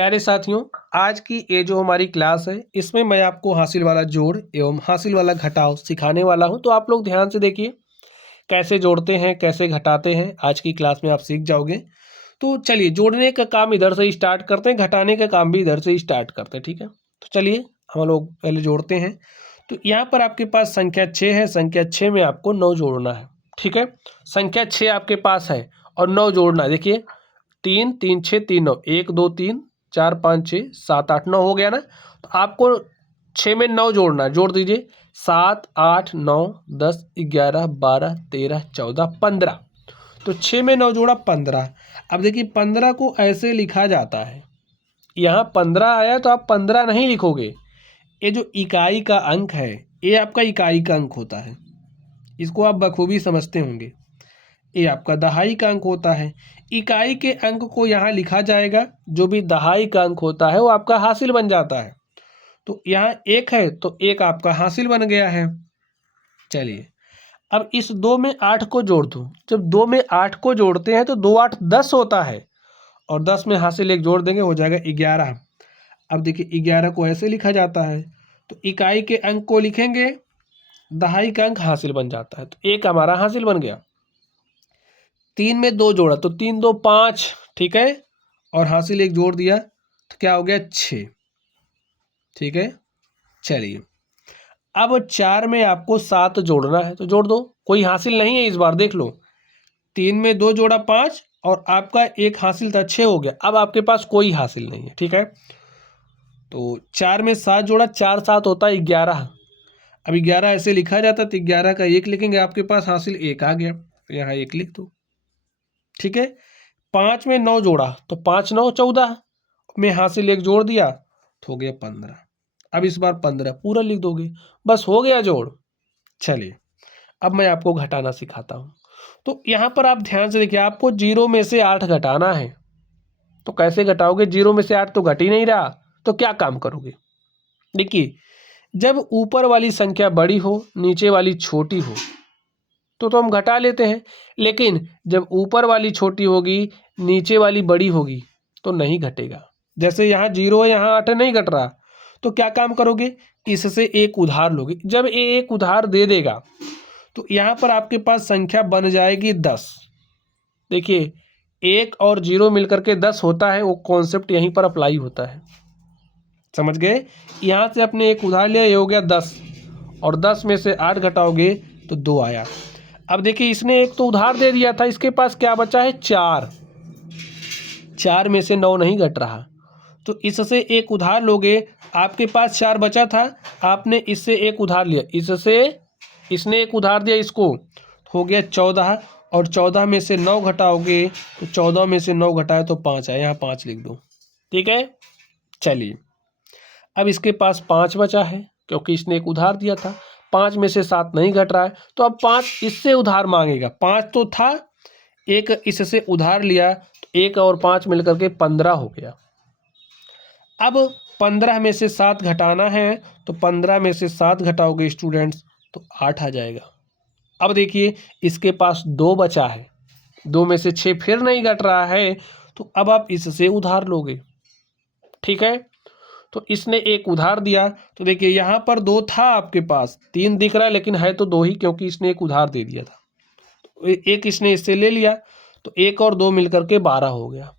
प्यारे साथियों, आज की ये जो हमारी क्लास है इसमें मैं आपको हासिल वाला जोड़ एवं हासिल वाला घटाव सिखाने वाला हूं। तो आप लोग ध्यान से देखिए कैसे जोड़ते हैं, कैसे घटाते हैं। आज की क्लास में आप सीख जाओगे। तो चलिए जोड़ने का काम इधर से ही स्टार्ट करते हैं, घटाने का काम भी इधर से ही स्टार्ट करते हैं। ठीक है, तो चलिए हम लोग पहले जोड़ते हैं। तो यहाँ पर आपके पास संख्या 6 है। संख्या 6 में आपको 9 जोड़ना है। ठीक है, संख्या 6 आपके पास है और 9 जोड़ना है। देखिए 3 3 6 3 9, 1 2 3 4 5 6 7 8 9 हो गया ना। तो आपको 6 में 9 जोड़ना है। जोड़ दीजिए 7 8 9 10 11 12 13 14 15। तो 6 में 9 जोड़ा 15। अब देखिए 15 को ऐसे लिखा जाता है। यहाँ 15 आया तो आप 15 नहीं लिखोगे। ये जो इकाई का अंक है ये आपका इकाई का अंक होता है। इसको आप बखूबी समझते होंगे। ये आपका दहाई का अंक होता है। इकाई के अंक को यहाँ लिखा जाएगा। जो भी दहाई का अंक होता है वो आपका हासिल बन जाता है। तो यहाँ 1 है तो 1 आपका हासिल बन गया है। चलिए अब इस 2 में 8 को जोड़ दो। जब 2 में 8 को जोड़ते हैं तो 2 8 10 होता है और 10 में हासिल 1 जोड़ देंगे, हो जाएगा 11। अब देखिए 11 को ऐसे लिखा जाता है। तो इकाई के अंक को लिखेंगे, दहाई का अंक हासिल बन जाता है। तो 1 हमारा हासिल बन गया। 3 में 2 जोड़ा तो 3 2 5। ठीक है, और हासिल 1 जोड़ दिया तो क्या हो गया 6। ठीक है, चलिए अब 4 में आपको 7 जोड़ना है तो जोड़ दो। कोई हासिल नहीं है इस बार, देख लो। 3 में 2 जोड़ा 5 और आपका 1 हासिल था, 6 हो गया। अब आपके पास कोई हासिल नहीं है। ठीक है, तो 4 में 7 जोड़ा, 4 7 होता है 11। अब 11 ऐसे लिखा जाता है तो 11 का 1 लिखेंगे, आपके पास हासिल 1 आ गया। तो यहाँ 1 लिख दो। ठीक है, 5 में 9 जोड़ा तो 5 9 14 में हासिल 1 जोड़ दिया तो हो गया 15। अब इस बार 15 पूरा लिख दोगे, बस हो गया जोड़। चलिए अब मैं आपको घटाना सिखाता हूँ। तो यहाँ पर आप ध्यान से देखिए, आपको 0 में से 8 घटाना है। तो कैसे घटाओगे? 0 में से 8 तो घट ही नहीं रहा, तो क्या काम करोगे? देखिए जब ऊपर वाली संख्या बड़ी हो, नीचे वाली छोटी हो तो हम घटा लेते हैं। लेकिन जब ऊपर वाली छोटी होगी, नीचे वाली बड़ी होगी तो नहीं घटेगा। जैसे यहाँ 0 है, यहाँ 8 है, नहीं घट रहा। तो क्या काम करोगे? इससे एक उधार लोगे। जब ये एक उधार दे देगा तो यहाँ पर आपके पास संख्या बन जाएगी 10। देखिए 1 और 0 मिलकर के 10 होता है। वो कॉन्सेप्ट यहीं पर अप्लाई होता है, समझ गए? यहाँ से अपने एक उधार लिया, ये हो गया 10 और 10 में से 8 घटाओगे तो 2 आया। अब देखिए इसने एक तो उधार दे दिया था, इसके पास क्या बचा है? 4। 4 में से 9 नहीं घट रहा, तो इससे एक उधार लोगे। आपके पास 4 बचा था, आपने इससे एक उधार लिया, इससे इसने एक उधार दिया, इसको हो गया 14। और 14 में से 9 घटाओगे तो 14 में से 9 घटाए तो 5 आया। यहाँ 5 लिख दो। ठीक है, चलिए अब इसके पास 5 बचा है क्योंकि इसने एक उधार दिया था। 5 में से 7 नहीं घट रहा है तो अब 5 इससे उधार मांगेगा। 5 तो था, एक इससे उधार लिया तो 1 और 5 मिलकर के 15 हो गया। अब 15 में से 7 घटाना है तो 15 में से 7 घटाओगे स्टूडेंट्स तो 8 आ जाएगा। अब देखिए इसके पास 2 बचा है, 2 में से 6 फिर नहीं घट रहा है तो अब आप इससे उधार लोगे। ठीक है, तो इसने एक उधार दिया तो देखिए यहाँ पर 2 था, आपके पास 3 दिख रहा है लेकिन है तो 2 ही, क्योंकि इसने एक उधार दे दिया था। तो एक इसने इससे ले लिया तो 1 और 2 मिलकर के 12 हो गया।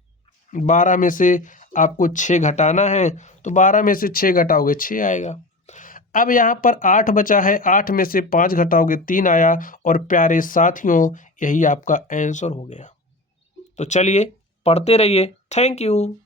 12 में से आपको 6 घटाना है तो 12 में से 6 घटाओगे 6 आएगा। अब यहाँ पर 8 बचा है, 8 में से 5 घटाओगे 3 आया। और प्यारे साथियों यही आपका आंसर हो गया। तो चलिए पढ़ते रहिए। Thank you.